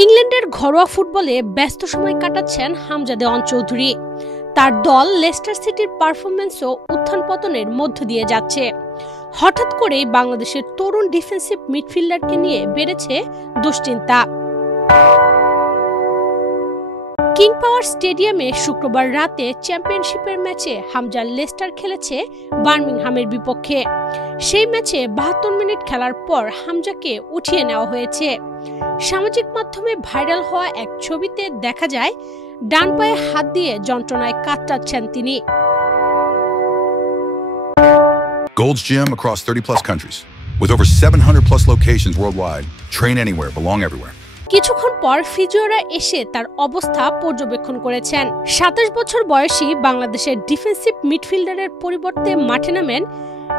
ইংল্যান্ডের ঘরোয়া ফুটবলে ব্যস্ত সময় কাটাচ্ছেন হামজা দেওয়ান চৌধুরী। তার দল লেস্টার সিটির পারফরম্যান্সও উত্থান পতনের মধ্য দিয়ে যাচ্ছে। হঠাৎ করেই বাংলাদেশের তরুণ ডিফেন্সিভ মিডফিল্ডারকে নিয়ে বেড়েছে দুশ্চিন্তা। কিং পাওয়ার স্টেডিয়ামে শুক্রবার রাতে চ্যাম্পিয়নশিপের ম্যাচে হামজা লেস্টার খেলেছে বার্মিংহামের বিপক্ষে। সেই ম্যাচে ৭২ মিনিট খেলার পর হামজাকে উঠিয়ে নেওয়া হয়েছে। সামাজিক মাধ্যমে ভাইরাল হওয়া এক ছবিতে দেখা যায় ডান পায়ে হাত দিয়ে যন্ত্রণায় কাতরাচ্ছেন তিনি। Gold's Gym across 30+ countries with over 700+ locations worldwide. Train anywhere, belong everywhere. কিছুক্ষণ পর ফিজিওরা এসে তার অবস্থা পর্যবেক্ষণ করেছেন। ২৭ বছর বয়সী বাংলাদেশের ডিফেন্সিভ মিডফিল্ডারের পরিবর্তে মাঠে নামেন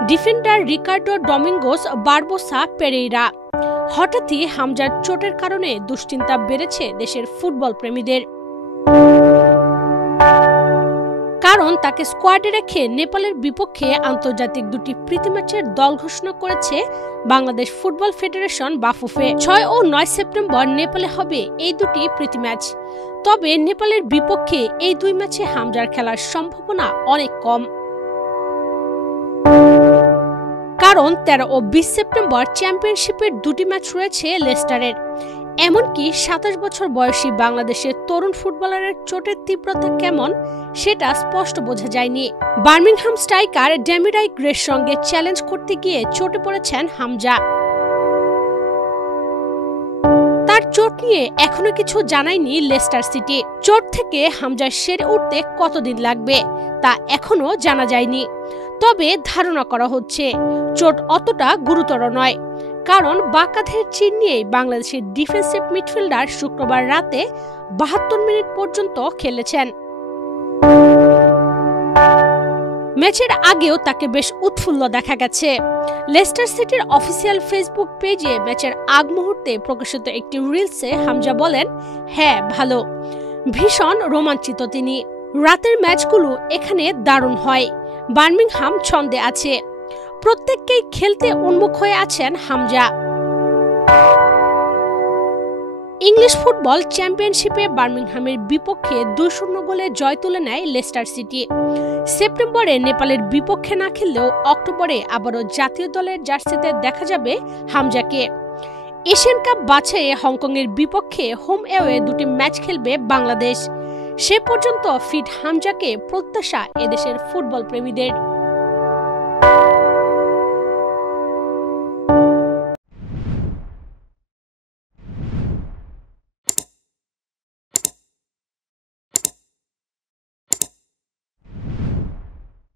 ডিফেন্ডার রিকার্ডো ডমিঙ্গোস বারবোসা পেরেইরা। হঠাৎই হামজার চোটের কারণে দুশ্চিন্তা বেড়েছে দেশের ফুটবল প্রেমীদের। কারণ তাকে স্কোয়াডে রেখে নেপালের বিপক্ষে আন্তর্জাতিক দুটি প্রীতি ম্যাচের দল ঘোষণা করেছে বাংলাদেশ ফুটবল ফেডারেশন বাফুফে। ৬ ও ৯ সেপ্টেম্বর নেপালে হবে এই দুটি প্রীতি ম্যাচ। তবে নেপালের বিপক্ষে এই দুই ম্যাচে হামজার খেলার সম্ভাবনা অনেক কম। কারণ ১৩ ও ২০ সেপ্টেম্বর চ্যাম্পিয়নশিপের দুটি ম্যাচ রয়েছে লেস্টারের। এমনকি ২৭ বছর বয়সী বাংলাদেশের তরুণ ফুটবলারের চোটের তীব্রতা কেমন সেটা স্পষ্ট বোঝা যায়নি। বার্মিংহাম স্ট্রাইকার ডেমিরাই গ্রের সঙ্গে চ্যালেঞ্জ করতে গিয়ে চোটে পড়েছেন হামজা। তার চোট নিয়ে এখনো কিছু জানায়নি লেস্টার সিটি। চোট থেকে হামজা সেরে উঠতে কতদিন লাগবে তা এখনো জানা যায়নি। তবে ধারণা করা হচ্ছে চোট অতটা গুরুতর নয়। কারণ বাঁ-কাঁধের চিহ্ন নিয়ে বাংলাদেশের ডিফেন্সিভ মিডফিল্ডার শুক্রবার রাতে ৭২ মিনিট পর্যন্ত খেলেছেন। ম্যাচের আগেও তাকে বেশ উৎফুল্ল দেখা গেছে। লেস্টার সিটির অফিসিয়াল ফেসবুক পেজে ম্যাচের আগ মুহূর্তে প্রকাশিত একটি রিলসে হামজা বলেন, হ্যাঁ ভালো, ভীষণ রোমাঞ্চিত তিনি। রাতের ম্যাচগুলো এখানে দারুণ হয়। বার্মিংহাম ছন্দে আছে, প্রত্যেককেই খেলতে উন্মুখ হয়ে আছেন হামজা। ইংলিশ ফুটবল চ্যাম্পিয়নশিপে বার্মিংহামের বিপক্ষে ২-০ গোলে জয় তুলে নেয় লেস্টার সিটি। সেপ্টেম্বরে নেপালের বিপক্ষে না খেললেও অক্টোবরে আবারও জাতীয় দলের জার্সিতে দেখা যাবে হামজাকে। এশিয়ান কাপ বাছাইয়ে হংকংয়ের বিপক্ষে হোম অ্যাওয়ে দুটি ম্যাচ খেলবে বাংলাদেশ। সে পর্যন্ত ফিট হামজাকে প্রত্যাশা এদেশের ফুটবল প্রেমীদের।